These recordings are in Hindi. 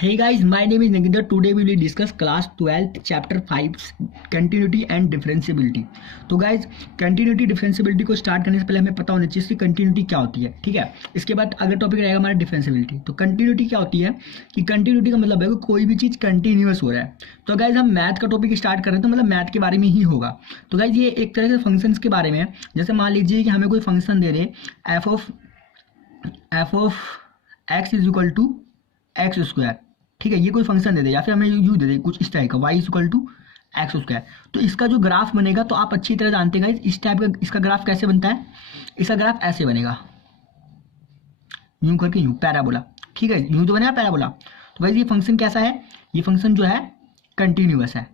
Hey guys, my name is Nagendra. Today we will discuss class 12th chapter 5 continuity and differentiability. तो guys, continuity differentiability को स्टार्ट करने से पहले हमें पता होना चाहिए इसकी continuity क्या होती है, ठीक है। इसके बाद अगला टॉपिक रहेगा हमारा differentiability। तो continuity क्या होती है कि continuity का मतलब है कि कोई भी चीज़ कंटिन्यूस हो रहा है। तो गाइज हम मैथ का टॉपिक स्टार्ट कर रहे हैं तो मतलब मैथ के बारे में ही होगा। तो गाइज ये एक तरह से फंक्शंस के बारे में है। जैसे मान लीजिए कि हमें कोई फंक्शन दे दे f of x is equal to x square, ठीक है। ये कोई फंक्शन दे दे या फिर हमें यू दे दे कुछ इस टाइप का y is equal to x square. तो इसका जो ग्राफ बनेगा तो आप अच्छी तरह जानते हैं इस टाइप का इसका ग्राफ कैसे बनता है। इसका ग्राफ ऐसे बनेगा, यूं करके यूं पैराबोला, ठीक है। यूं तो बनेगा पैराबोला। तो भाई ये फंक्शन कैसा है, ये फंक्शन जो है कंटिन्यूअस है,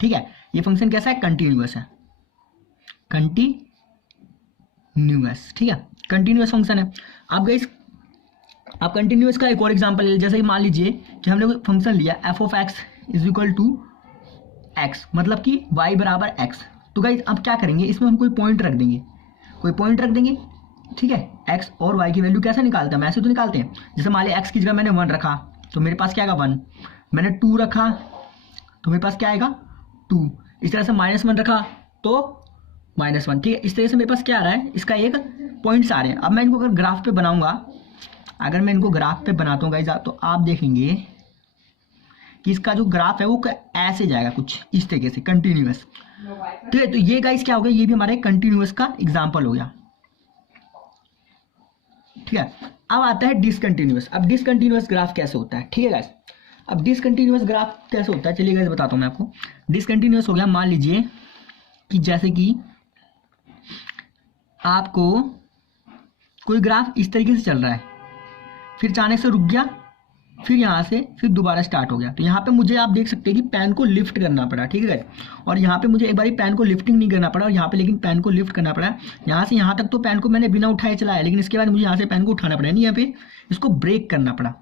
ठीक है। ये फंक्शन कैसा है, कंटिन्यूअस है, कंटिन्यूअस, ठीक है। कंटिन्यूअस फंक्शन है। आप कंटिन्यूअस का एक और एग्जांपल ले, जैसे कि मान लीजिए कि हमने कोई फंक्शन लिया f of x is equal to x, मतलब कि y बराबर एक्स। तो गाइज अब क्या करेंगे, इसमें हम कोई पॉइंट रख देंगे, ठीक है। x और y की वैल्यू कैसे निकालते हैं, हम ऐसे तो निकालते हैं। जैसे मान लिया x की जगह मैंने 1 रखा तो मेरे पास क्या आएगा 1, मैंने 2 रखा तो मेरे पास क्या आएगा 2, इस तरह से -1 रखा तो -1, ठीक है। इस तरह से मेरे पास क्या आ रहा है, इसका एक पॉइंट्स आ रहे हैं। अब मैं इनको अगर ग्राफ पे बनाऊंगा, अगर मैं इनको ग्राफ पे बनाता हूँ गाइज तो आप देखेंगे कि इसका जो ग्राफ है वो ऐसे जाएगा कुछ इस तरीके से कंटिन्यूअस, ठीक है। तो ये गाइज क्या हो गया, ये भी हमारे कंटिन्यूअस का एग्जांपल हो गया, ठीक है। अब आता है डिसकंटिन्यूअस। अब डिसकंटिन्यूअस ग्राफ कैसे होता है, ठीक है गाइज। अब डिसकंटिन्यूअस ग्राफ कैसे होता है, चलिए गाइज बताता हूँ मैं आपको। डिसकंटिन्यूअस हो गया, मान लीजिए कि जैसे कि आपको कोई ग्राफ इस तरीके से चल रहा है, फिर अचानक से रुक गया, फिर यहाँ से फिर दोबारा स्टार्ट हो गया। तो यहाँ पे मुझे आप देख सकते हैं कि पेन को लिफ्ट करना पड़ा, ठीक है। और यहाँ पे मुझे एक बार पेन को लिफ्टिंग नहीं करना पड़ा और यहाँ पे लेकिन पेन को लिफ्ट करना पड़ा। यहाँ से यहाँ तक तो पेन को मैंने बिना उठाए चलाया, लेकिन इसके बाद मुझे यहाँ से पेन को उठाना पड़ा, यानी यहाँ पे इसको ब्रेक करना पड़ा।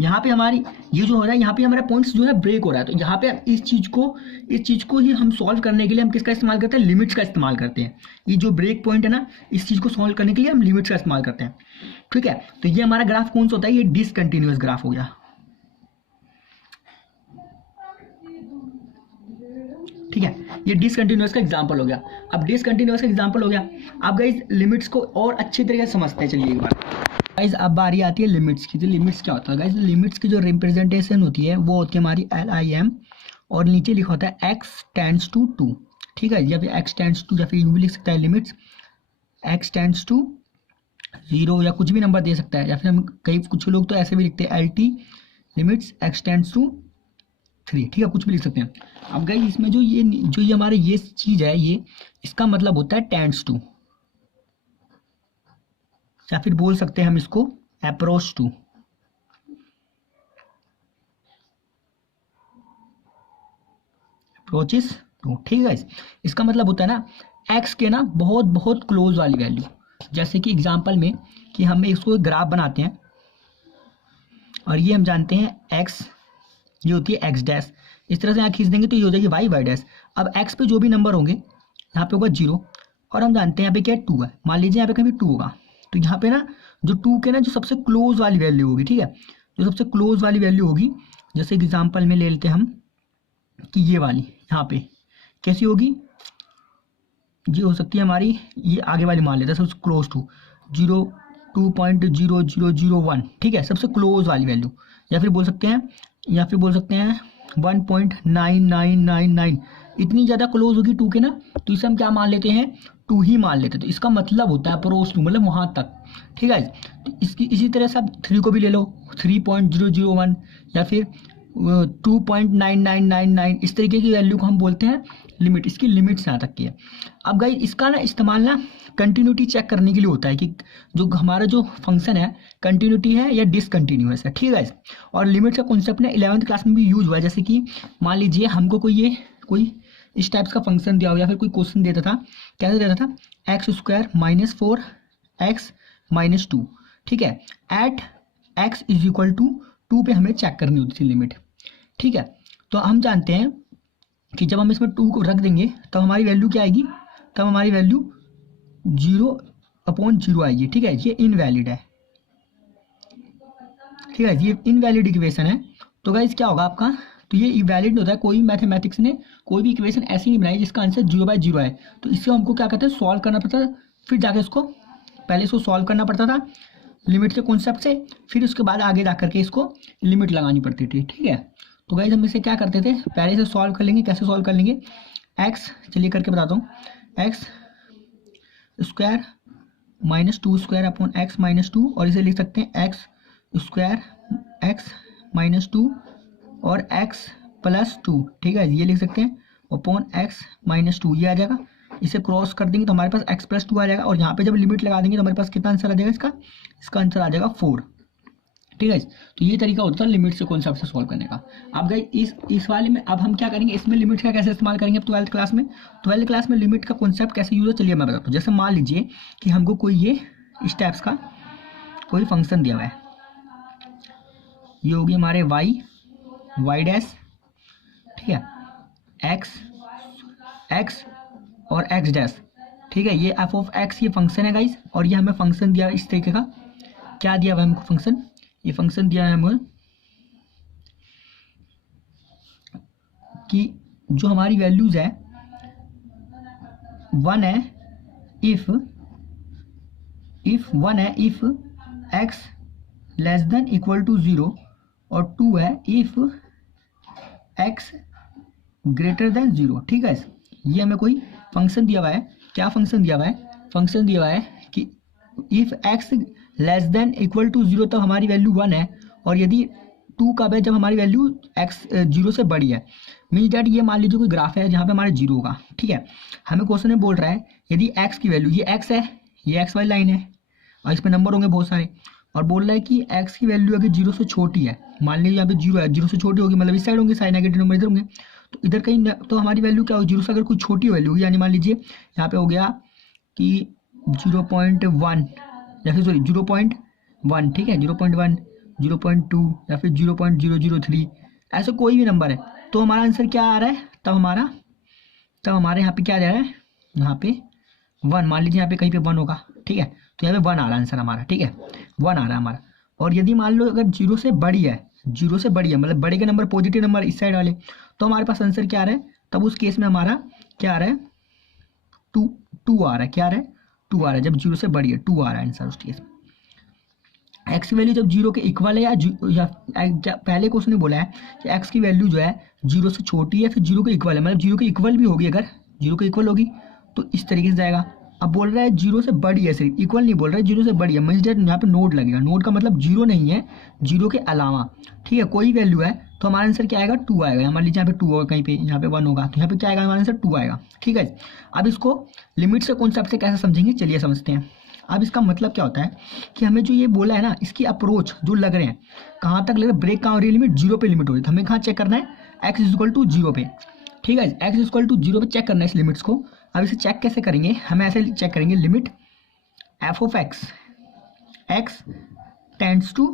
यहाँ पे हमारी ये जो हो रहा है, यहाँ पे हमारा पॉइंट्स जो है ब्रेक हो रहा है। तो यहाँ पे इस चीज़ को ही हम सॉल्व करने के लिए हम किसका इस्तेमाल करते हैं, लिमिट्स का इस्तेमाल करते हैं। ये जो ब्रेक पॉइंट है ना, इस चीज़ को सॉल्व करने के लिए हम लिमिट्स का इस्तेमाल करते हैं, ठीक है। तो ये हमारा ग्राफ कौन सा होता है, ये डिसकंटिन्यूअस ग्राफ हो गया, ठीक है। ये डिसकंटिन्यूअस का एग्जांपल हो गया। अब डिसकंटिन्यूअस का एग्जांपल हो गया, अब गाइस लिमिट्स को और अच्छी तरीके से समझते हैं। चलिए एक बार गाइस अब बारी आती है लिमिट्स की। तो लिमिट्स क्या होता है गाइस, लिमिट्स की जो रिप्रेजेंटेशन होती है वो होती है हमारी LIM, और नीचे लिखा होता है x टेंड्स टू 2, ठीक है। या फिर x टेंड्स टू, या फिर यूं भी लिख सकता है लिमिट्स x टेंड्स टू 0, या कुछ भी नंबर दे सकता है। या फिर हम कुछ लोग तो ऐसे भी लिखते हैं LT limits x tends to 3, ठीक है, कुछ भी लिख सकते हैं। अब गाइस इसमें जो ये हमारे ये चीज़ है, ये इसका मतलब होता है टेंड्स टू, या फिर बोल सकते हैं हम इसको अप्रोच टू, अप्रोचेस टू, ठीक है। इसका मतलब होता है ना एक्स के ना बहुत बहुत क्लोज वाली वैल्यू। जैसे कि एग्जांपल में कि हम इसको ग्राफ बनाते हैं और ये हम जानते हैं एक्स, ये होती है एक्स डैश, इस तरह से यहाँ खींच देंगे तो ये हो जाएगी वाई डैश। अब एक्स पे जो भी नंबर होंगे यहाँ पे होगा 0, और हम जानते हैं यहाँ पे क्या 2 है। मान लीजिए यहाँ पे कभी 2 होगा तो यहाँ पे ना जो 2 के ना जो सबसे क्लोज वाली वैल्यू होगी, ठीक है, जो सबसे क्लोज वाली वैल्यू होगी, जैसे एग्जाम्पल में ले लेते हैं हम कि ये वाली यहाँ पे कैसी होगी, ये हो सकती है हमारी, ये आगे वाली मान लेते हैं सबसे क्लोज टू 2.0001, ठीक है, सबसे क्लोज वाली वैल्यू। या फिर बोल सकते हैं 1.9999, इतनी ज़्यादा क्लोज होगी 2 के ना, तो इसे हम क्या मान लेते हैं, 2 ही मान लेते हैं। तो इसका मतलब होता है अप्रोच टू, मतलब वहाँ तक, ठीक है। तो इसी तरह से आप 3 को भी ले लो, 3.001 या फिर 2.9999, इस तरीके की वैल्यू को हम बोलते हैं लिमिट। इसकी लिमिट्स यहाँ तक की है। अब गाइस इसका ना इस्तेमाल ना कंटिन्यूटी चेक करने के लिए होता है कि जो हमारा जो फंक्शन है कंटिन्यूटी है या डिसकंटिन्यूअस है, ठीक है। और लिमिट्स का कॉन्सेप्ट ना 11th क्लास में भी यूज हुआ है। जैसे कि मान लीजिए हमको कोई इस टाइप्स का फंक्शन दिया हो, या फिर कोई क्वेश्चन देता था, कैसे देता था, x² - 4x - 2, ठीक है, at x is equal to 2 पे हमें चेक करनी होती थी लिमिट, ठीक है। तो हम जानते हैं कि जब हम इसमें 2 को रख देंगे तब हमारी वैल्यू क्या आएगी, तब हमारी वैल्यू 0/0 आएगी, ठीक है। ये इनवैलिड है, ठीक है, ये इनवैलिड इक्वेशन है। तो गाइस क्या होगा आपका, तो ये इवैलिड होता है, कोई मैथमेटिक्स ने कोई भी इक्वेशन ऐसी नहीं बनाई जिसका आंसर 0/0 है। तो इससे हमको क्या कहते हैं, सॉल्व करना पड़ता है, फिर जाके इसको पहले इसको सॉल्व करना पड़ता था लिमिट के कॉन्सेप्ट से, फिर उसके बाद आगे जा करके इसको लिमिट लगानी पड़ती थी। ठीक है, तो गाइस हम इसे क्या करते थे, पहले से सॉल्व कर लेंगे। कैसे सॉल्व कर लेंगे, एक्स, चलिए करके बताता हूँ, एक्स स्क्वायर -2 अपॉन x -2, और इसे लिख सकते हैं एक्स स्क्वायर x -2 और x +2। ठीक है, ये लिख सकते हैं अपॉन x -2, ये आ जाएगा। इसे क्रॉस कर देंगे तो हमारे पास x +2 आ जाएगा, और यहाँ पे जब लिमिट लगा देंगे तो हमारे पास कितना आंसर आ जाएगा, इसका आंसर आ जाएगा 4। ठीक है, तो ये तरीका होता है लिमिट से कॉन्सेप्ट से सॉल्व करने का। अब गाइस इस वाले में अब हम क्या करेंगे, इसमें लिमिट का कैसे इस्तेमाल करेंगे। अब 12th क्लास में लिमिट का कॉन्सेप्ट कैसे यूज है, चलिए मैं बताता हूँ। जैसे मान लीजिए कि हमको कोई ये इस टाइप्स का कोई फंक्शन दिया हुआ है, ये होगी हमारे y डैश, ठीक है, x और x डैश। ठीक है, ये f(x) ये फंक्शन है गाइस, और ये हमें फंक्शन दिया है इस तरीके का। क्या दिया हुआ है हमको फंक्शन, ये फंक्शन दिया है हमें कि जो हमारी वैल्यूज है 1 है इफ 1 है इफ x <= 0, और 2 है इफ x <= 0। ठीक है, ये हमें कोई फंक्शन दिया हुआ है। क्या फंक्शन दिया हुआ है, फंक्शन दिया हुआ है कि इफ x <= 0 तब हमारी वैल्यू 1 है, और यदि 2 कब है, जब हमारी वैल्यू x 0 से बड़ी है। मीन्स डैट ये मान लीजिए कोई ग्राफ है जहाँ पे हमारे 0 होगा। ठीक है, हमें क्वेश्चन में बोल रहा है यदि x की वैल्यू, ये x है, ये x वाली लाइन है, और इसमें नंबर होंगे बहुत सारे, और बोल रहा है कि x की वैल्यू अगर 0 से छोटी है, मान लीजिए यहाँ पे 0 है, 0 से छोटी होगी मतलब इस साइड होंगे, साइड नेगेटिव नंबर इधर होंगे, तो इधर कहीं तो हमारी वैल्यू क्या होगी, 0 से अगर कोई छोटी वैल्यू होगी, यानी मान लीजिए यहाँ पे हो गया कि 0.1 या फिर सॉरी 0.1, ठीक है, 0.1, 0.2 या फिर 0.003, ऐसा कोई भी नंबर है, तो हमारा आंसर क्या आ रहा है, तब हमारे यहाँ पे क्या आ जा रहा है, यहाँ पे 1, मान लीजिए यहाँ पे कहीं पे 1 होगा। ठीक है, तो यहाँ पे 1 आ रहा है आंसर हमारा। ठीक है, 1 आ रहा है हमारा। और यदि मान लो अगर 0 से बड़ी है, मतलब बड़े के नंबर पॉजिटिव नंबर इस साइड वाले, तो हमारे पास आंसर क्या आ रहा है, तब उस केस में हमारा क्या आ रहा है, 2 आ रहा है। क्या आ रहा है, 2 आ रहा है, जब 0 से बड़ी है 2 आ रहा है आंसर उस केस में। एक्स की वैल्यू जब 0 के इक्वल है या पहले क्वेश्चन ने बोला है कि एक्स की वैल्यू जो है 0 से छोटी है फिर 0 के इक्वल है, मतलब 0 के इक्वल भी होगी, अगर 0 के इक्वल होगी तो इस तरीके से जाएगा। अब बोल रहा है 0 से बड़ी है, सिर्फ इक्वल नहीं बोल रहा है, 0 से बड़ी है, मींस दैट यहाँ पे नोट लगेगा। नोट का मतलब 0 नहीं है, 0 के अलावा। ठीक है, कोई वैल्यू है तो हमारा आंसर क्या आएगा, 2 आएगा। मान लीजिए यहाँ पे 2 होगा, कहीं पे यहाँ पे 1 होगा, तो यहाँ पे क्या आएगा, हमारा आंसर 2 आएगा। ठीक है, अब इसको लिमिट से कॉन्सेप्ट से कैसे समझेंगे, चलिए समझते हैं। अब इसका मतलब क्या होता है कि हमें जो ये बोला है ना, इसकी अप्रोच जो लग रहे हैं, कहाँ तक लग रहा है, ब्रेक कहाँ हो रही है, लिमिट 0 पे लिमिट हो रही है, तो हमें कहाँ चेक करना है, x = 0 पे। ठीक है, x = 0 पे चेक करना है इस लिमिट्स को। अब इसे चेक कैसे करेंगे, हमें ऐसे चेक करेंगे, लिमिट f(x) टेंड्स टू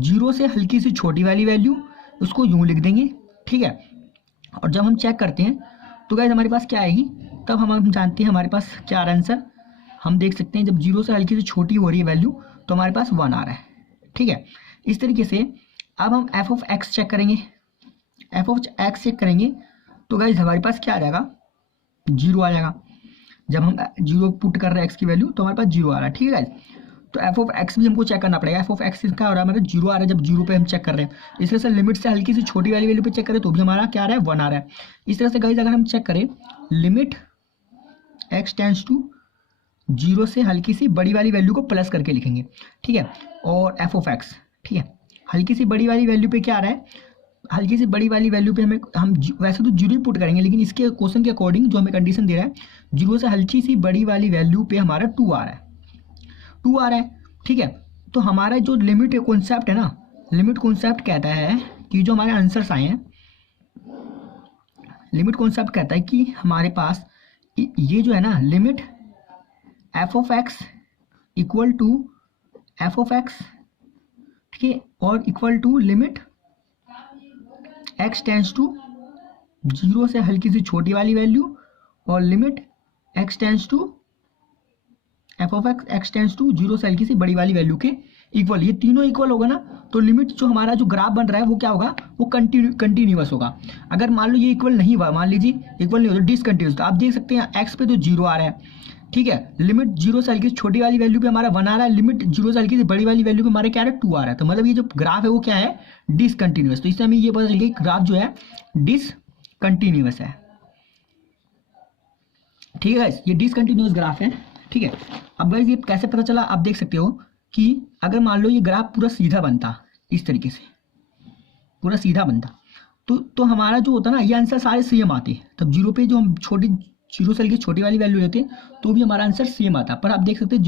0 से हल्की सी छोटी वाली वैल्यू, उसको यूं लिख देंगे। ठीक है, और जब हम चेक करते हैं तो गाइस हमारे पास क्या आएगी, तब हम जानते हैं हमारे पास क्या आ रहा है आंसर। हम देख सकते हैं जब 0 से हल्की सी छोटी हो रही है वैल्यू तो हमारे पास 1 आ रहा है। ठीक है, इस तरीके से अब हम f(x) चेक करेंगे, f(x) चेक करेंगे तो गाइस हमारे पास क्या आ जाएगा, 0 आ जाएगा। जब हम 0 पुट कर रहे हैं x की वैल्यू तो हमारे पास 0 आ रहा है। ठीक है गाइस, तो f(x) भी हमको चेक करना पड़ेगा। f(x) क्या हो रहा है, हमारा 0 आ रहा है, जब 0 पे हम चेक कर रहे हैं, इसलिए से लिमिट से हल्की सी छोटी वाली वैल्यू पे चेक करें तो भी हमारा क्या आ रहा है, 1 आ रहा है। इस तरह से गाइस अगर हम चेक करें, लिमिट x टेंड्स टू 0 से हल्की सी बड़ी वाली वैल्यू को प्लस करके लिखेंगे। ठीक है, और f(x), ठीक है, हल्की सी बड़ी वाली वैल्यू पे क्या आ रहा है, हल्की सी बड़ी वाली वैल्यू पे हम वैसे तो 0 ही पुट करेंगे, लेकिन इसके क्वेश्चन के अकॉर्डिंग जो हमें कंडीशन दे रहा है, 0 से हल्की सी बड़ी वाली वैल्यू पे हमारा 2 आ रहा है, 2 आ रहा है। ठीक है, तो हमारा जो लिमिट कॉन्सेप्ट है ना, लिमिट कॉन्सेप्ट कहता है कि जो हमारे आंसर्स आए हैं, लिमिट कॉन्सेप्ट कहता है कि हमारे पास ये जो है ना, limit f(x) equal to f(x), ठीक है, और equal to limit x tends to 0 से हल्की सी छोटी वाली वैल्यू और limit x tends to f(x) x tends to 0 से हल्की सी बड़ी वाली वैल्यू के इक्वल, ये तीनों इक्वल होगा ना, तो लिमिट जो हमारा जो ग्राफ बन रहा है वो क्या होगा, वो कंटिन्यूअस होगा। अगर मान लो ये इक्वल नहीं हुआ, मान लीजिए इक्वल नहीं हो तो डिसकंटिन्यूअस, तो आप देख सकते हैं एक्स पे तो 0 आ रहा है, ठीक है, लिमिट 0 से हल्की छोटी वाली वैल्यू पे हमारा 1 आ रहा है, लिमिट 0 से हल्की बड़ी वाली वैल्यू पे हमारे क्या आ रहा है 2 आ रहा है, तो मतलब ये जो ग्राफ है वो क्या है, डिसकंटिन्यूअस। तो इससे हमें ये पता चल गया ग्राफ जो है डिसकंटिन्यूअस है, ठीक है गाइस, ये डिसकंटिन्यूअस ग्राफ है, ठीक है। अब गाइस ये कैसे पता चला, आप देख सकते हो कि अगर मान लो ये ग्राफ पूरा सीधा बनता, इस तरीके से पूरा सीधा बनता, तो हमारा जो होता ना ये आंसर सारे सेम आते, तब जीरो पे जो हम छोटी 0 से लेके छोटी वाली वैल्यू लेते हैं तो भी हमारा आंसर सेम आता। पर आप देख सकते हैं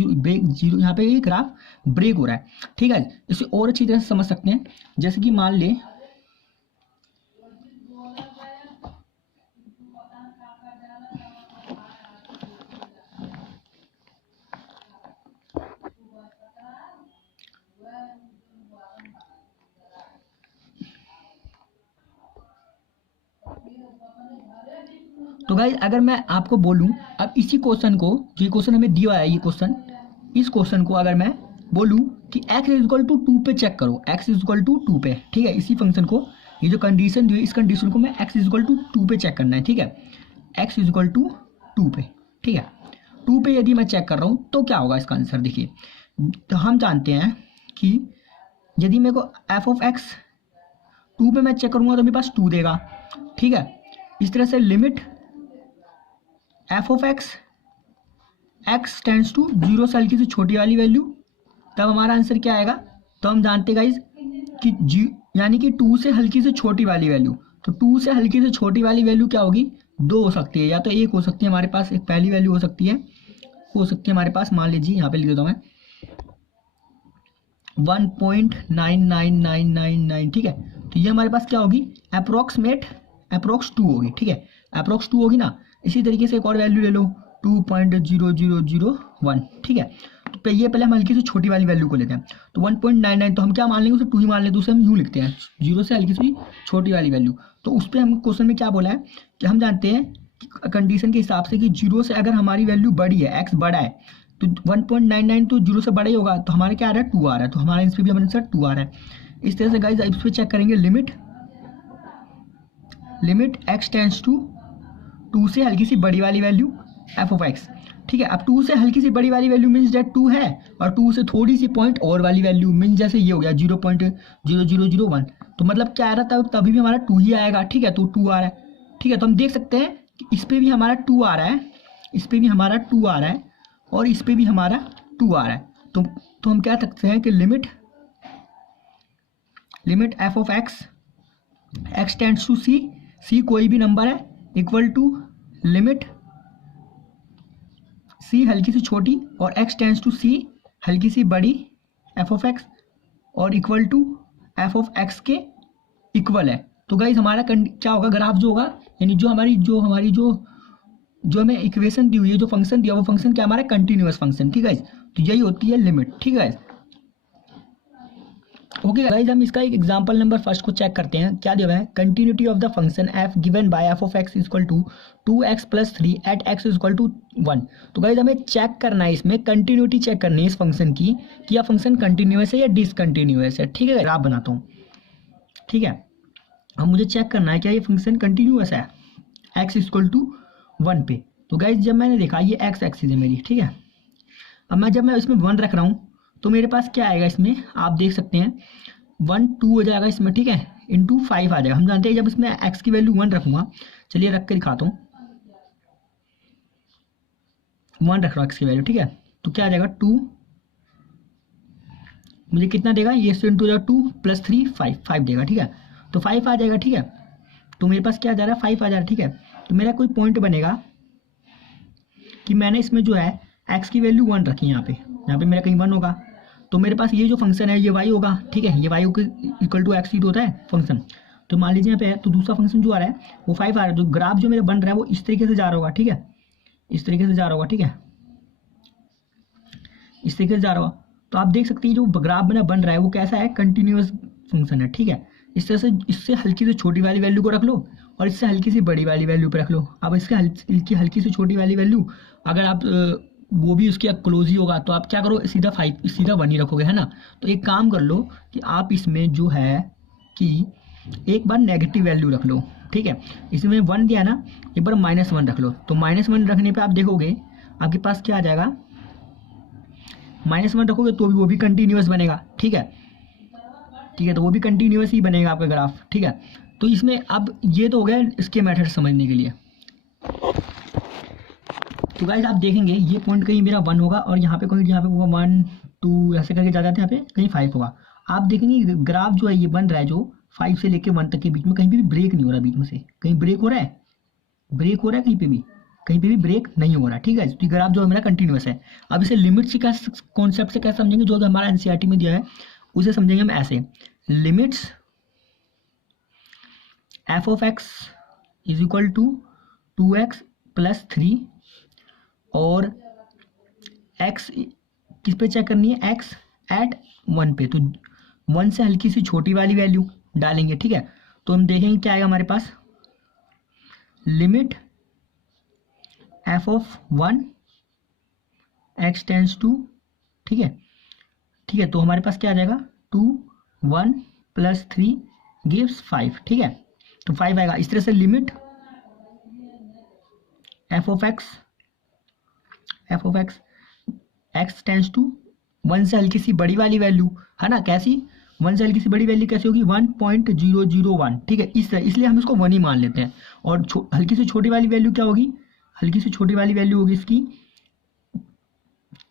जीरो यहाँ पे ये ग्राफ ब्रेक हो रहा है, ठीक है। इसे और अच्छी तरह से समझ सकते हैं, जैसे कि मान ले तो गाइस अगर मैं आपको बोलूं, अब इसी क्वेश्चन को, जो क्वेश्चन हमें दिया है ये क्वेश्चन, इस क्वेश्चन को अगर मैं बोलूं कि x इज इक्वल टू 2 पे चेक करो, x इज इक्वल टू 2 पे, ठीक है, इसी फंक्शन को, ये जो कंडीशन दी है इस कंडीशन को मैं x इज इक्वल टू 2 पे चेक करना है, ठीक है, x इज इक्वल टू 2 पे, ठीक है, 2 पे यदि मैं चेक कर रहा हूं तो क्या होगा इसका आंसर, देखिए, तो हम जानते हैं कि यदि मेरे को f ऑफ x 2 पे मैं चेक करूंगा तो मेरे पास 2 देगा, ठीक है। इस तरह से limit f of x tends to 0 से हल्की से छोटी वाली वैल्यू, तब हमारा आंसर क्या आएगा, तो हम जानते गाइज कि यानी कि 2 से हल्की से छोटी वाली वैल्यू, तो 2 से हल्की से छोटी वाली वैल्यू क्या होगी, 2 हो सकती है, या तो 1 हो सकती है हमारे पास, एक पहली वैल्यू हो सकती है हमारे पास, मान लीजिए यहाँ पे लिख देता हूँ मैं 1.99999, ठीक है, तो ये हमारे पास क्या होगी, अप्रोक्स 2 होगी, ठीक है, अप्रोक्स 2 होगी ना। इसी तरीके से एक और वैल्यू ले लो 2.0001, ठीक है, तो ये पहले हम हल्की से छोटी वाली वैल्यू को लेते हैं, तो 1.99, तो हम क्या मान लेंगे उसे 2 ही मान लेते हैं, उसे हम यूँ लिखते हैं 0 से हल्की सी छोटी वाली वैल्यू। तो उस पर हम क्वेश्चन में क्या बोला है कि हम जानते हैं कि कंडीशन के हिसाब से कि 0 से अगर हमारी वैल्यू बड़ी है, x बड़ा है, तो 1.99 तो 0 से बड़ा ही होगा, तो हमारे क्या आ रहा है 2 आ रहा है, तो हमारे इस पर भी हमारे आंसर 2 आ रहा है। इस तरह से गाइज इस पर चेक करेंगे, लिमिट x टेंड्स टू 2 से हल्की सी बड़ी वाली वैल्यू f ऑफ x, ठीक है। अब 2 से हल्की सी बड़ी वाली वैल्यू मीन्स डेट 2 है, और 2 से थोड़ी सी पॉइंट और वाली वैल्यू मीन्स जैसे ये हो गया 0.0001, तो मतलब क्या आ रहा था, तभी भी हमारा 2 ही आएगा, ठीक है, तो 2 आ रहा है, ठीक है। तो हम देख सकते हैं कि इस पर भी हमारा 2 आ रहा है, इस पर भी हमारा 2 आ रहा है, और इस पर भी हमारा 2 आ रहा है, तो हम क्या सकते हैं कि limit f of x tends to c कोई भी नंबर है, इक्वल टू लिमिट c हल्की सी छोटी और x टेंड्स टू c हल्की सी बड़ी f ऑफ x, और equal to f of x के इक्वल है। तो गाइज हमारा क्या होगा, ग्राफ जो होगा, यानी जो हमें इक्वेशन दी हुई है, जो फंक्शन दिया वो फंक्शन क्या हमारा कंटिन्यूअस फंक्शन, ठीक है, तो यही होती है लिमिट, ठीक है। ओके गाइज, हम इसका एक एग्जांपल नंबर फर्स्ट को चेक करते हैं, क्या दिया हुआ है, continuity of the function f given by f of x equal to 2x plus 3 at x equal to 1। तो गाइज हमें चेक करना है, इसमें कंटिन्यूटी चेक करनी है इस फंक्शन की, कि यह फंक्शन कंटिन्यूअस है या डिसकंटिन्यूअस है, ठीक है। ग्राफ बनाता हूँ, ठीक है, अब मुझे चेक करना है क्या ये फंक्शन कंटिन्यूअस है x इक्वल टू 1 पे। तो गाइज जब मैंने देखा ये x एक्सिस है मेरी, ठीक है, अब जब मैं इसमें 1 रख रहा हूँ तो मेरे पास क्या आएगा, इसमें आप देख सकते हैं 1 2 हो जाएगा इसमें, ठीक है, इंटू 5 आ जाएगा। हम जानते हैं जब इसमें x की वैल्यू 1 रखूंगा, चलिए रख के दिखाता हूँ, 1 रख रहा हूँ x की वैल्यू, ठीक है, तो क्या आ जाएगा 2, मुझे कितना देगा, ये इंटू 2 प्लस 3 5 देगा, ठीक है, तो 5 आ जाएगा, ठीक है, तो मेरे पास क्या आ जा रहा है 5 आ जा रहा है, ठीक है। तो मेरा कोई पॉइंट बनेगा कि मैंने इसमें जो है x की वैल्यू 1 रखी, यहाँ पे मेरा कहीं 1 होगा, तो मेरे पास ये जो फंक्शन है ये y होगा, ठीक है, ये y इक्वल टू x होता है फंक्शन, तो मान लीजिए यहाँ पे है, तो दूसरा फंक्शन जो आ रहा है वो 5 आ रहा है, जो ग्राफ जो मेरा बन रहा है वो इस तरीके से जा रहा होगा, ठीक है, इस तरीके से जा रहा होगा, ठीक है, इस तरीके से जा रहा होगा। तो आप देख सकते हैं जो ग्राफ बन रहा है वो कैसा है, कंटिन्यूअस फंक्शन है, ठीक है। इस तरह से इससे हल्की से छोटी वाली वैल्यू को रख लो और इससे हल्की सी बड़ी वाली वैल्यू पे रख लो। अब इसके हल्की से छोटी वाली वैल्यू अगर आप वो भी उसके क्लोज ही होगा, तो आप क्या करो, सीधा 5 सीधा 1 ही रखोगे, है ना। तो एक काम कर लो कि आप इसमें जो है कि एक बार नेगेटिव वैल्यू रख लो, ठीक है। इसमें 1 दिया ना, एक बार -1 रख लो। तो -1 रखने पे आप देखोगे आपके पास क्या आ जाएगा, -1 रखोगे तो भी वो भी कंटिन्यूअस बनेगा, ठीक है। ठीक है, तो वो भी कंटिन्यूअस ही बनेगा आपका ग्राफ, ठीक है। तो इसमें अब ये तो हो गया इसके मेथड समझने के लिए। तो गाइस आप देखेंगे ये पॉइंट कहीं मेरा 1 होगा और यहाँ पे कोई यहाँ पे होगा 1 2 ऐसे करके जा जाते हैं, यहाँ पे कहीं 5 होगा। आप देखेंगे ग्राफ जो है ये बन रहा है जो 5 से लेके 1 तक के बीच में कहीं पे भी ब्रेक नहीं हो रहा, बीच में से कहीं ब्रेक हो रहा है, ब्रेक हो रहा है कहीं पे भी ब्रेक नहीं हो रहा, ठीक है। तो ग्राफ जो है मेरा कंटिन्यूअस है। अब इसे लिमिट से क्या कॉन्सेप्ट से क्या समझेंगे, जो हमारा एनसीईआरटी में दिया है उसे समझेंगे हम ऐसे, limits f of x is equal to 2x + 3 और x किस पे चेक करनी है, x एट 1 पे। तो 1 से हल्की सी छोटी वाली वैल्यू डालेंगे, ठीक है। तो हम देखेंगे क्या आएगा हमारे पास, limit f of 1 x tends to, ठीक है, ठीक है। तो हमारे पास क्या आ जाएगा, 2 1 + 3 गिव्स 5, ठीक है। तो 5 आएगा। इस तरह से limit f of x x tends to 1 से हल्की सी बड़ी वाली वैल्यू, है ना। कैसी 1 से हल्की सी बड़ी वैल्यू कैसी होगी, 1.001, ठीक है। इस तरह, इसलिए हम इसको 1 ही मान लेते हैं। और हल्की सी छोटी वाली वैल्यू क्या होगी, हल्की सी छोटी वाली वैल्यू होगी इसकी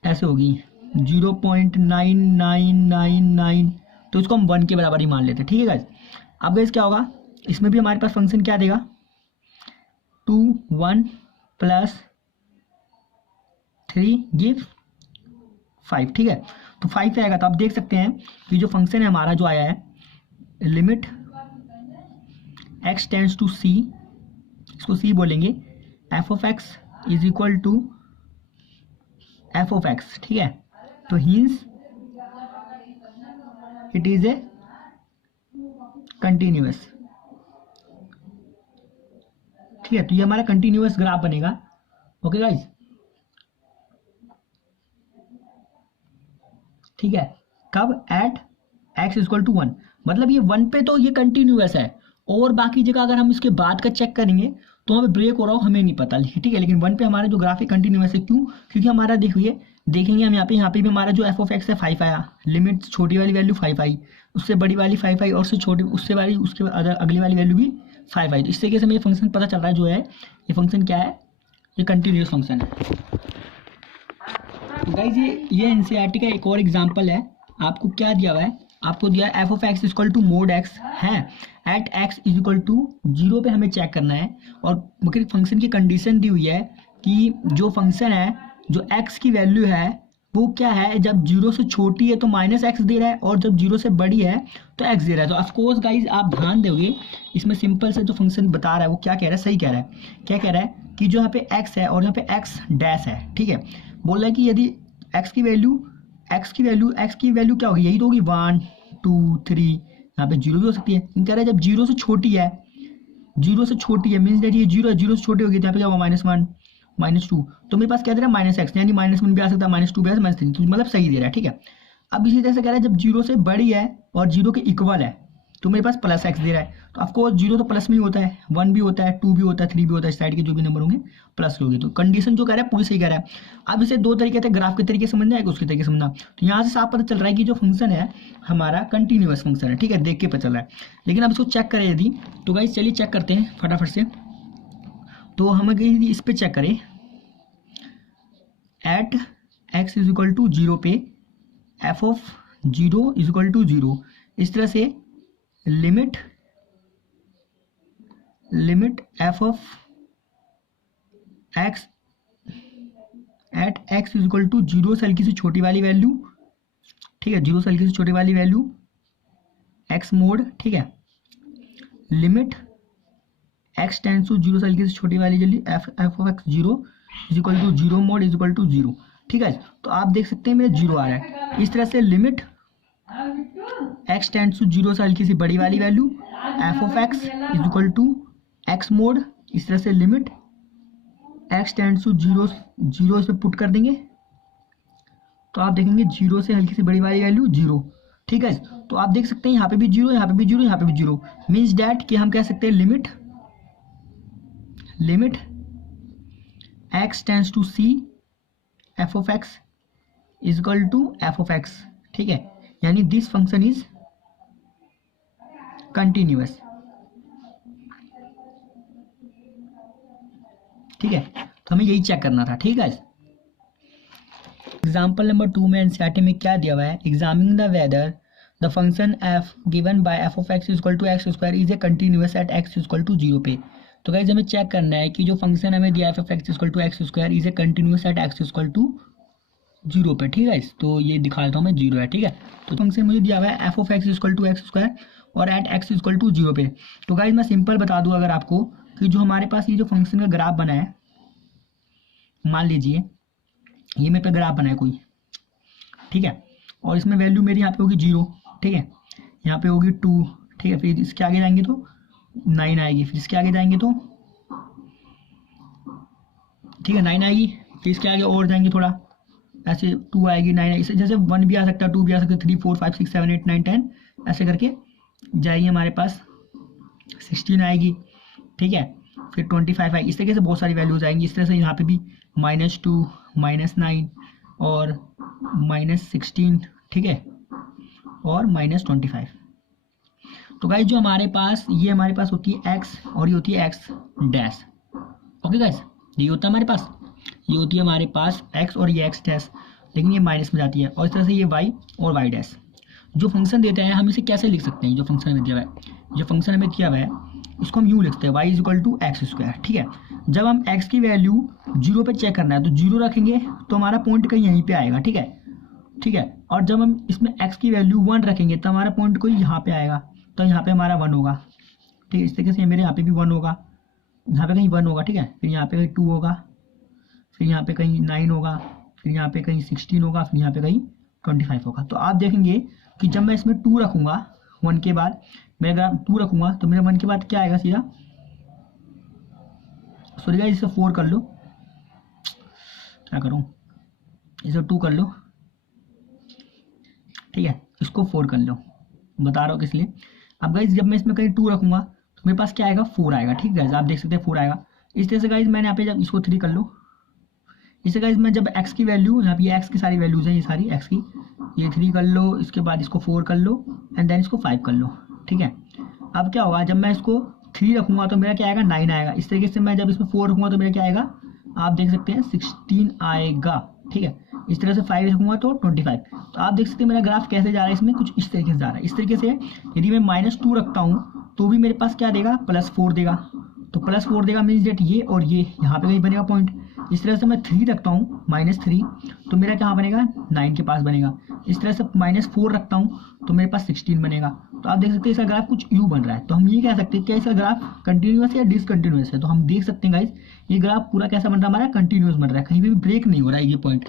ऐसे होगी 0.9999, तो इसको हम 1 के बराबर ही मान लेते हैं, ठीक है गाइस। अब गाइस क्या होगा, इसमें भी हमारे पास फंक्शन क्या देगा, 2 1 + 3 गिव 5, ठीक है। तो 5 आएगा। तो आप देख सकते हैं कि जो फंक्शन है हमारा जो आया है, limit x tends to c, इसको c बोलेंगे, f of x is equal to f of x, ठीक है। तो hence it is a continuous, ठीक है। तो ये हमारा कंटिन्यूअस ग्राफ बनेगा, ओके गाइस, ठीक है। कब, एट x इक्वल टू 1, मतलब ये 1 पे तो ये कंटिन्यूअस है, और बाकी जगह अगर हम इसके बाद का चेक करेंगे तो हमें ब्रेक हो रहा हो हमें नहीं पता, ठीक है। लेकिन 1 पे हमारा जो ग्राफ है कंटिन्यूअस है, क्यों, क्योंकि हमारा देखिए देखेंगे हम यहाँ पे भी हमारा जो एफ ऑफ एक्स है 5 आया, लिमिट छोटी वाली वैल्यू 5 आई, उससे बड़ी वाली 5 आई, और उससे छोटी उससे वाली उसके अगली वाली वैल्यू भी 5 आई। तो इस तरीके से हमें ये फंक्शन पता चल रहा है जो है ये फंक्शन क्या है, ये कंटिन्यूअस फंक्शन है। तो गाइज ये एनसीईआरटी का एक और एग्जांपल है। आपको क्या दिया हुआ है, आपको दिया है f of x equal to mod x है, at x is equal to 0 पे हमें चेक करना है। और मुख्य फंक्शन की कंडीशन दी हुई है कि जो फंक्शन है, जो एक्स की वैल्यू है वो क्या है, जब 0 से छोटी है तो -x दे रहा है, और जब 0 से बड़ी है तो x दे रहा है। तो ऑफकोर्स गाइज आप ध्यान दोगे, इसमें सिंपल से जो फंक्शन बता रहा है वो क्या कह रहा है, सही कह रहा है। क्या कह रहा है कि जो यहाँ पे x है और यहाँ पे x डैश है, ठीक है। बोल रहा है कि यदि x की वैल्यू क्या होगी, यही तो होगी 1 2 3, यहाँ पे 0 भी हो सकती है। कह रहा है जब 0 से छोटी है, मीन्स दैट ये 0 से छोटी होगी, तो यहाँ पे क्या होगा -1 -2, तो मेरे पास क्या दे रहा है -x, यानी -1 भी आ सकता है, -2 भी आ सकता है, -3, तो मतलब सही दे रहा है, ठीक है। अब इसी तरह से कह रहा है जब 0 से बड़ी है और 0 के इक्वल है तो मेरे पास +x दे रहा है। तो ऑफकोर्स 0 तो प्लस में ही होता है, 1 भी होता है, 2 भी होता है, 3 भी होता है, इस साइड के जो भी नंबर होंगे प्लस के होंगे। तो कंडीशन जो कह रहा है पूरी सही कह रहा है। अब इसे दो तरीके से ग्राफ के तरीके समझना है, उसके तरीके समझना। तो यहाँ से साफ पता चल रहा है कि जो फंक्शन है हमारा कंटिन्यूअस फंक्शन है, ठीक है, देख के पता चल रहा है। लेकिन अब इसको चेक करें यदि, तो गाइस चलिए चेक करते हैं फटाफट से। तो हम यदि इस पर चेक करें, at x is equal to 0 पे f of 0 is equal to 0, इस तरह से limit f of x at x is equal to 0 से हल्की सी छोटी वाली वैल्यू, ठीक है, 0 से हल्की सी छोटी वाली वैल्यू x मोड, ठीक है, लिमिट x टेंस टू 0 से हल्की सी छोटी वाली value f of x 0 is equal to 0 mod is equal to 0, ठीक है। तो आप देख सकते हैं मेरे 0 आ रहा है। इस तरह से लिमिट x टेंस टू 0 से हल्की सी बड़ी वाली value f of x is equal to x mod, इस तरह से लिमिट x टेंस टू 0 इस पे पुट कर देंगे, तो आप देखेंगे जीरो से हल्की सी बड़ी वाली वैल्यू जीरो, ठीक है। तो आप देख सकते हैं यहाँ पे भी जीरो, यहाँ पे भी जीरो, यहाँ पे भी जीरो, मीन्स डैट कि हम कह सकते हैं limit x tends to c f of x is equal to f of x, ठीक है, यानी दिस फंक्शन इज कंटिन्यूअस, ठीक है। तो हमें यही चेक करना था, ठीक है। एग्जाम्पल नंबर 2 में एनसीईआरटी में क्या दिया हुआ है, examining the whether the function f given by f of x equal to x square is a continuous at x equal to 0 पे। तो गाइस हमें चेक करना है कि जो फंक्शन हमें दिया f of x equal to x square is a continuous at x equal to 0 पे, ठीक है। तो ये दिखा देता हूँ मैं, 0 है, ठीक है। तो फंक्शन मुझे दिया हुआ है f of x equal to x square और एट x इक्वल टू 0 पे। तो गाइस मैं सिंपल बता दूँ अगर आपको कि जो हमारे पास ये जो फंक्शन का ग्राफ बना है, मान लीजिए ये मेरे पे ग्राफ बना है कोई, ठीक है, और इसमें वैल्यू मेरी यहाँ पे होगी 0, ठीक है, यहाँ पे होगी 2, ठीक है, फिर इसके आगे जाएंगे तो 9 आएगी, फिर इसके आगे जाएंगे तो, ठीक है, 9 आएगी, फिर इसके आगे और जाएंगे थोड़ा ऐसे 2 आएगी, 9 आएगी, जैसे 1 भी आ सकता है, 2 भी आ सकता है, 3 4 5 6 7 8 9 10 ऐसे करके जाएगी, हमारे पास 16 आएगी, ठीक है, फिर 25 आएगी, इस तरीके से बहुत सारी वैल्यूज आएंगी। इस तरह से यहाँ पे भी -2 -9 और -16, ठीक है, और -25। तो गाइस जो हमारे पास ये हमारे पास होती है x और ये होती है x डैश, ओके गाइस, ये होता है हमारे पास, ये होती है हमारे पास x और ये x डैश, लेकिन ये माइनस में जाती है, और इस तरह से ये y और y डैश। जो फंक्शन देते हैं हम इसे कैसे लिख सकते हैं, जो फंक्शन हमें दिया हुआ है, जो फंक्शन हमें दिया हुआ है इसको हम यूँ लिखते हैं y is equal to x square, ठीक है। जब हम x की वैल्यू 0 पे चेक करना है तो 0 रखेंगे तो हमारा पॉइंट कहीं यहीं पे आएगा, ठीक है, ठीक है, और जब हम इसमें x की वैल्यू 1 रखेंगे तो हमारा पॉइंट कोई यहाँ पे आएगा, तो यहाँ पे हमारा 1 होगा, ठीक है, इस तरीके से मेरे यहाँ पे भी 1 होगा, यहाँ पे कहीं 1 होगा, ठीक है, फिर यहाँ पे कहीं 2 होगा, फिर यहाँ पे कहीं 9 होगा, फिर यहाँ पे कहीं 16 होगा, फिर यहाँ पे कहीं 25 होगा। तो आप देखेंगे कि जब मैं इसमें 2 रखूँगा 1 के बाद, मैं अगर 2 रखूँगा तो मेरे 1 के बाद क्या आएगा सीधा, सॉरी गाइस इसे 4 कर लो, क्या करूँ, इसे 2 कर लो, ठीक है, इसको 4 कर लो, बता रहा हूँ किस लिए। अब गाइस जब मैं इसमें कहीं 2 रखूँगा तो मेरे पास क्या आएगा, 4 आएगा, ठीक है, आप देख सकते हैं 4 आएगा। इस तरह से गाइस मैंने यहाँ पे जब इसको 3 कर लो, इससे गाइस मैं जब x की वैल्यू, यहाँ पे ये x की सारी वैल्यूज हैं, ये सारी x की, ये 3 कर लो, इसके बाद इसको 4 कर लो एंड देन इसको 5 कर लो, ठीक है। अब क्या होगा, जब मैं इसको 3 रखूँगा तो मेरा क्या आएगा, 9 आएगा। इस तरीके से मैं जब इसमें 4 रखूँगा तो मेरा क्या आएगा, आप देख सकते हैं 16 आएगा, ठीक है। इस तरह से 5 रखूँगा तो 25। तो आप देख सकते हैं मेरा ग्राफ कैसे जा रहा है, इसमें कुछ इस तरीके से जा रहा है। इस तरीके से यदि मैं -2 रखता हूँ तो भी मेरे पास क्या देगा, +4 देगा, तो +4 देगा मीन्स डेट ये और ये यहाँ पे कहीं बनेगा पॉइंट। इस तरह से मैं 3 रखता हूँ -3 तो मेरा कहाँ बनेगा, 9 के पास बनेगा। इस तरह से -4 रखता हूँ तो मेरे पास 16 बनेगा। तो आप देख सकते हैं इसका ग्राफ कुछ यूँ बन रहा है। तो हम ये कह सकते हैं क्या इसका ग्राफ कंटिन्यूअस या डिसकंटिन्यूअस है। तो हम देख सकते हैं गाइस ये ग्राफ पूरा कैसा बन रहा है, हमारा कंटिन्यूअस बन रहा है, कहीं भी ब्रेक नहीं हो रहा है ये पॉइंट,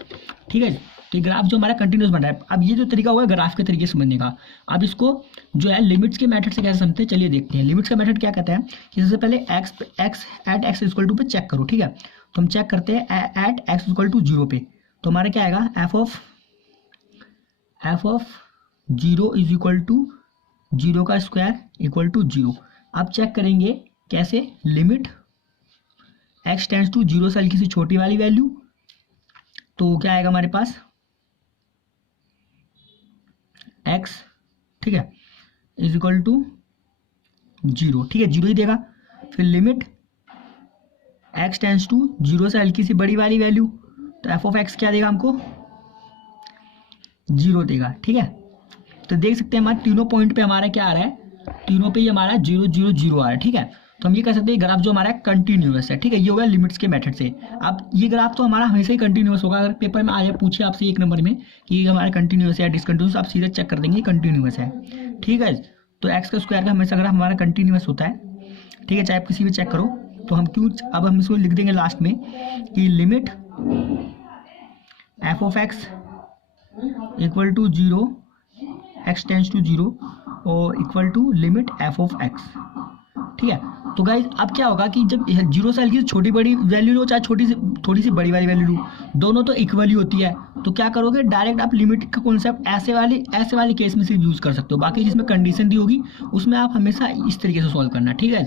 ठीक है। तो ये ग्राफ जो हमारा कंटिन्यूअस बन रहा है। अब ये जो तरीका हुआ है ग्राफ के तरीके से समझने का, अब इसको जो है लिमिट्स के मेथड से कैसे समझते हैं, चलिए देखते हैं। लिमिट्स का मेथड क्या कहता है कि सबसे पहले x at x equal to पे चेक करो, ठीक है। तो हम चेक करते हैं एट x इक्वल टू 0 पे, तो हमारा क्या आएगा, f of 0 is equal to 0 का स्क्वायर इक्वल टू 0। अब चेक करेंगे कैसे, लिमिट x टेंड्स टू 0 से हल्की सी छोटी वाली वैल्यू, तो क्या आएगा हमारे पास x, ठीक है, इज इक्वल टू 0, ठीक है, 0 ही देगा। फिर लिमिट x टेंड्स टू 0 से हल्की सी बड़ी वाली वैल्यू, तो f ऑफ x क्या देगा हमको, 0 देगा, ठीक है। तो देख सकते हैं हमारे तीनों पॉइंट पे हमारा क्या आ रहा है, तीनों पे ये हमारा 0 0 0 आ रहा है, ठीक है। तो हम ये कह सकते हैं ग्राफ जो हमारा कंटिन्यूअस है, ठीक है। ये होगा लिमिट्स के मेथड से। अब ये ग्राफ तो हमारा हमेशा ही कंटिन्यूअस होगा। अगर पेपर में आया पूछे आपसे 1 नंबर में कि हमारा कंटिन्यूअस है या डिसकंटिन्यूअस, आप सीधे चेक कर देंगे कंटिन्यूअस है, ठीक है। तो एक्स का स्क्वायर का हमेशा ग्राफ हमारा कंटिन्यूअस होता है, ठीक है, चाहे आप किसी भी चेक करो। तो हम क्यों, अब हम इसको लिख देंगे लास्ट में कि limit f of x equal to 0 x tends to 0 और equal to limit f of x, ठीक है। तो गाइस अब क्या होगा कि जब 0 से हल्की छोटी बड़ी वैल्यू लो चाहे थोड़ी सी बड़ी वाली वैल्यू लो, दोनों तो इक्वल ही होती है। तो क्या करोगे, डायरेक्ट आप लिमिट का कॉन्सेप्ट ऐसे वाले केस में से यूज़ कर सकते हो। बाकी जिसमें कंडीशन दी होगी उसमें आप हमेशा इस तरीके से सॉल्व करना, ठीक है।